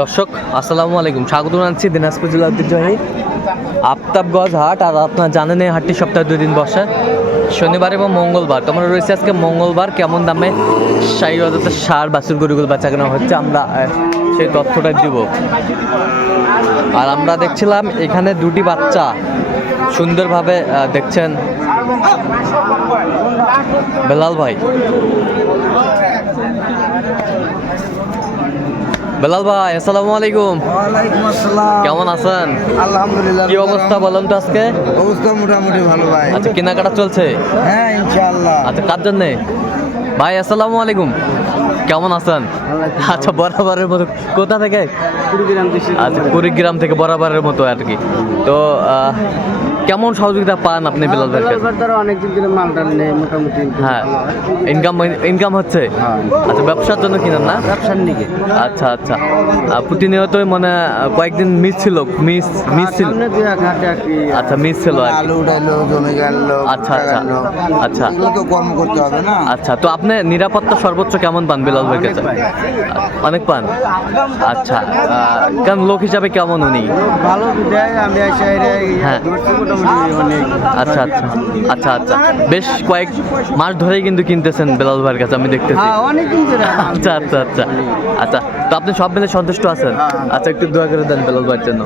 দর্শক, আসসালামু আলাইকুম। স্বাগত জানাচ্ছি দিনাজপুর জেলা ঐতিহ্যবাহী আফতাবগঞ্জ হাট। আর আপনার জানেন এই হাটটি সপ্তাহে দুই দিন বসে। শনিবার এবং মঙ্গলবার। তোমরা রয়েছে আজকে মঙ্গলবার। কেমন দামে সাই সার, বাছুর, গরুগুলো বেচা কেনা হচ্ছে, আমরা সেই তথ্যটা দিব। আর আমরা দেখছিলাম এখানে দুটি বাচ্চা সুন্দরভাবে দেখছেন বেলাল ভাই। বেলাল ভাই আসসালামু আলাইকুম। ওয়ালাইকুম আসসালাম। কেমন আছেন? আলহামদুলিল্লাহ কি অবস্থা বলেন তো আজকে? অবস্থা মোটামুটি ভালো ভাই। আচ্ছা কেনাকাটা চলছে? হ্যাঁ ইনশাআল্লাহ। আচ্ছা কার জন্যে? ভাই আসসালামু আলাইকুম। কেমন আছেন? আচ্ছা বরাবরের মতো। কোথা থেকে। আচ্ছা কুড়িগ্রাম থেকে বরাবরের মতো আর কি। তো আহ, কেমন সহযোগিতা পান আপনি বেলাল ভাইয়ের কাছে অনেকদিন ধরে মালটা নেই মোটামুটি হ্যাঁ ইনকাম ইনকাম হচ্ছে? হ্যাঁ। আচ্ছা ব্যবসার জন্য কিনেন না? ব্যবসার নিকে। আচ্ছা আচ্ছা। আহ, প্রতিনিয়তই মানে কয়েকদিন মিস ছিল মিস মিস ছিল? আর কি। আচ্ছা মিস ছিল আলু উঠাইলো জমে গেল আচ্ছা, আচ্ছা। আচ্ছা। এগুলো তো কর্ম করতে হবে না? আচ্ছা তো আপনি নিরাপত্তা সর্বোচ্চ কেমন পান বিলাল ভাইয়ের কাছে? অনেক পান? আচ্ছা কারণ লোক হিসাবে কেমন উনি? ভালো দেয় আমি এসে হ্যাঁ। অনেক আচ্ছা আচ্ছা আচ্ছা আচ্ছা। বেশ কয়েক মাস ধরেই কিন্তু কিনতেছেন বেলাল ভাইয়ের কাছে আমি দেখতেছি। হ্যাঁ আচ্ছা আচ্ছা আচ্ছা আচ্ছা। তো আপনি সব মিলে সন্তুষ্ট আছেন? আচ্ছা একটু দোয়া করে দেন বেলাল ভাইয়ের জন্য।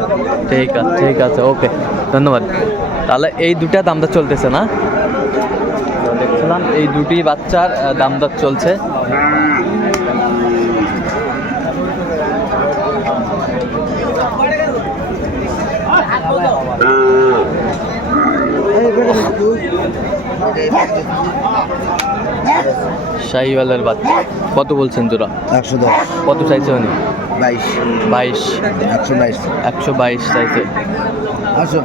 ঠিক আছে ঠিক আছে ওকে ধন্যবাদ। তাহলে এই দুটা দামটা চলতেছে না? দেখছিলাম এই দুটি বাচ্চার আহ, দাম দর চলছে। শাহিওয়ালের বাচ্চা। কত বলছেন তোরা? একশো দশ। কত চাইছে উনি? বাইশ। বাইশ। একশো বাইশ। একশো বাইশ চাইছে। আসো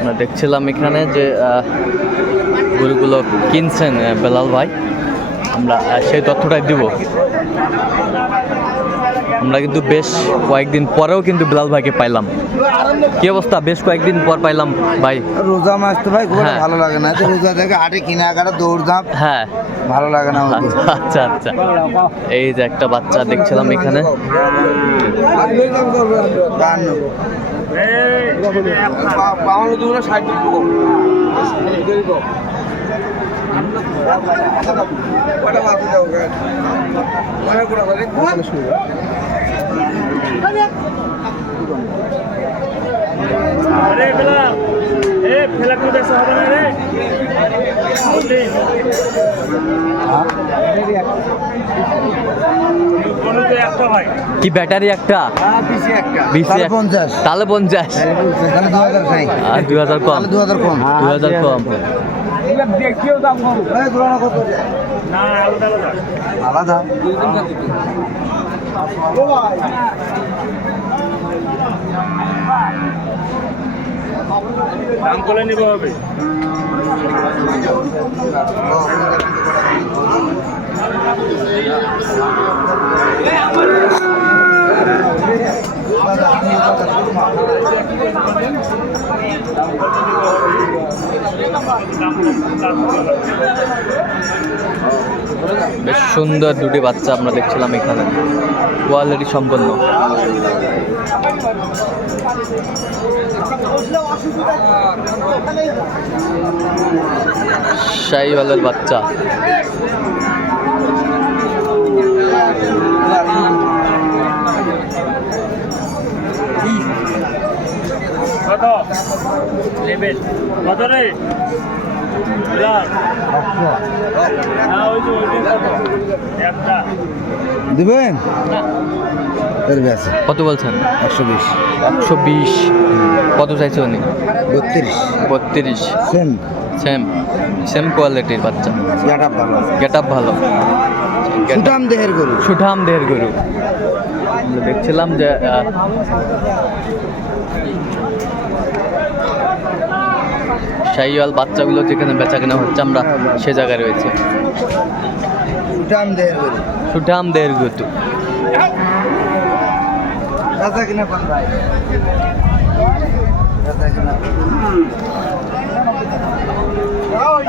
আমরা দেখছিলাম এখানে যে গরুগুলো কিনছেন বেলাল ভাই। আমরা সেই তথ্যটাই দিব। আমরা কিন্তু বেশ কয়েকদিন পরেও কিন্তু বেলাল ভাইকে পাইলাম। কি অবস্থা? বেশ কয়েকদিন পর পাইলাম ভাই। রোজা মাস তো ভাই খুব হ্যাঁ। ভালো লাগে না। রোজা থেকে হাটে কেনাকাটা দৌড়ধাপ হ্যাঁ। ভালো লাগে না আচ্ছা আচ্ছা এই যে একটা বাচ্চা দেখছিলাম এখানে। বাহান্ন। আরে বেলা এ ফেলা দেখতে হবে না রে? হয়। কি ব্যাটারি একটা? হ্যাঁ, তাহলে পঞ্চাশ। দু হাজার কম। দু হাজার কম। দু হাজার কম। আলাদা আলাদা আলাদা দাম করে নিতে হবে বেশ সুন্দর দুটি বাচ্চা আমরা দেখছিলাম এখানে। কোয়ালিটি সম্পন্ন। শাহিওয়ালের বাচ্চা। কত? কত রে বেলা না ওই যে ওই যে কত একটা দিবেন? কত বলছেন? একশো বিশ। একশো বিশ। কত চাইছে উনি? বত্রিশ। বত্রিশ। সেম। সেম। সেম কোয়ালিটির বাচ্চা। গেট আপ ভালো। গেট আপ ভালো। সুটাম দেহের গরু। সুঠাম দেহের গরু। আমরা দেখছিলাম যে শাহিওয়াল বাচ্চাগুলো যেখানে বেচা কেনা হচ্ছে আমরা সে জায়গায় রয়েছে। সুটাম দেহের গরু। সুঠাম দেহের গরু কাঁচা কিনা পান ভাই? কাঁচা কিনা। এই,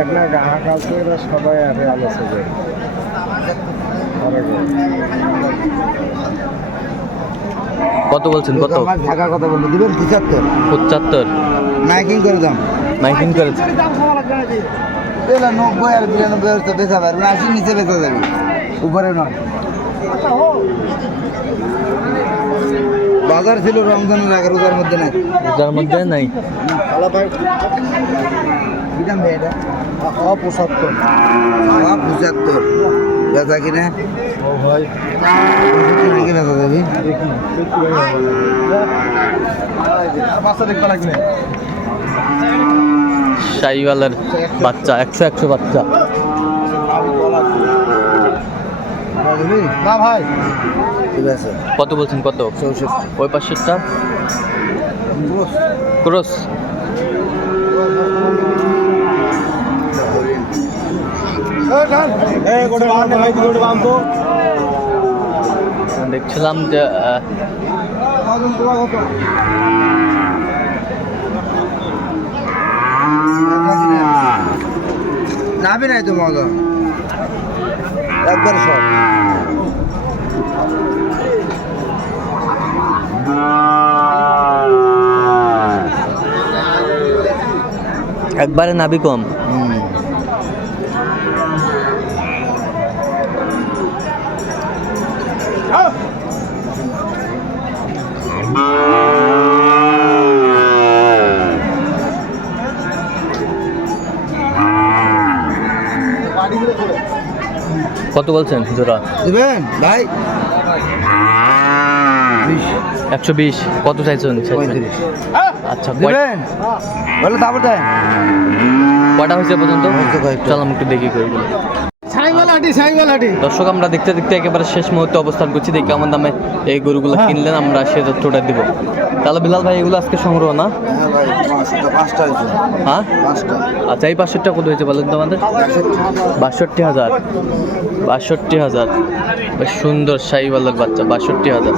এক না গাহা সবাই আরে আলোচনা করে কত বলছেন? কত? ঢাকা কথা বলব। দিবেন পঁচাত্তর। পঁচাত্তর। মাইকিং করে দাম মাইকিং এলা নব্বই আর বিরানব্বই আর তো বেচা পারবে না আশির নিচে বেচা যাবে। উপরে নয়। বাজার ছিল রমজানের আগে রোজার মধ্যে নাই। যার মধ্যে নাই। কি দাম ভাই এটা? পঁচাত্তর পঁচাত্তর বেচা কিনা? বেচা যাবে? শাহিওয়ালের বাচ্চা একশো একশো বাচ্চা। না ভাই। ঠিক আছে। কত বলছেন কত? চৌষট্টি। ওই পাশেরটা? ক্রস। দেখছিলাম যে নাবি নাই তো মজা একবার সব। একবারে নাবি কম। কত বলছেন জোড়া? দিবেন? ভাই। একশো বিশ। কত চাইছেন? আচ্ছা দিবেন? বলে তারপর দেন। কটা হয়েছে পর্যন্ত? চল আমি একটু দেখি কইগুলো দর্শক আমরা দেখতে দেখতে একেবারে শেষ মুহূর্তে অবস্থান করছি। দেখি কেমন দামে এই গরুগুলো কিনলেন আমরা সে তথ্যটা দিব। তাহলে বিলাল ভাই এগুলো আজকে সংগ্রহ না? হ্যাঁ হ্যাঁ? পাঁচটা। আচ্ছা এই পাঁচশোটা কত হয়েছে বলেন তো আমাদের? বাষট্টি। হাজার। বাষট্টি হাজার। বেশ সুন্দর শাহিওয়ালার বাচ্চা বাষট্টি হাজার।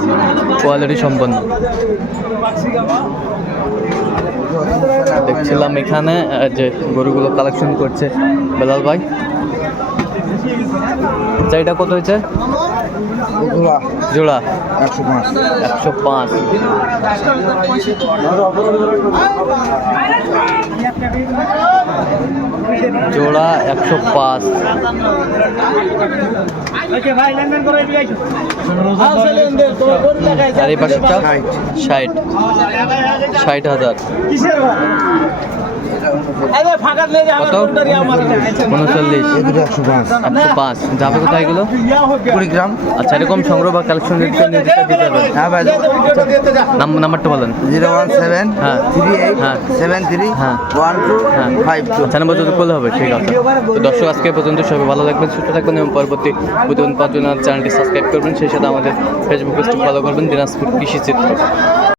কোয়ালিটি সম্পন্ন। দেখছিলাম এখানে যে গরুগুলো কালেকশন করছে। বেলাল ভাই এটা কত হয়েছে? জোড়া। একশো পাঁচ। একশো পাঁচ। জোড়া একশো পাঁচ। ভাই লেনদেন করে দিয়ে আর এই পাশেরটা? ষাট। ষাট। হাজার। উনচল্লিশ। একশো পাঁচ। একশো পাঁচ। যাবে কোথায় এগুলো? কুড়িগ্রাম। আচ্ছা এরকম সংগ্রহ বা কালেকশন দিতে দিতে পারবেন হ্যাঁ ভাই নাম- নাম্বারটা বলেন জিরো ওয়ান সেভেন হ্যাঁ। থ্রি এইট হ্যাঁ। সেভেন থ্রি হ্যাঁ। ওয়ান টু হ্যাঁ। ফাইভ টু আচ্ছা নাম্বার যদি করলে হবে ঠিক আছে তো দর্শক আজকে পর্যন্ত সবাই ভালো থাকবেন সুস্থ থাকবেন এবং পরবর্তী প্রতিদিন পাঁচজন চ্যানেলটি সাবস্ক্রাইব করবেন সেই সাথে আমাদের ফেসবুক পেজটি ফলো করবেন দিনাজপুর কৃষি চিত্র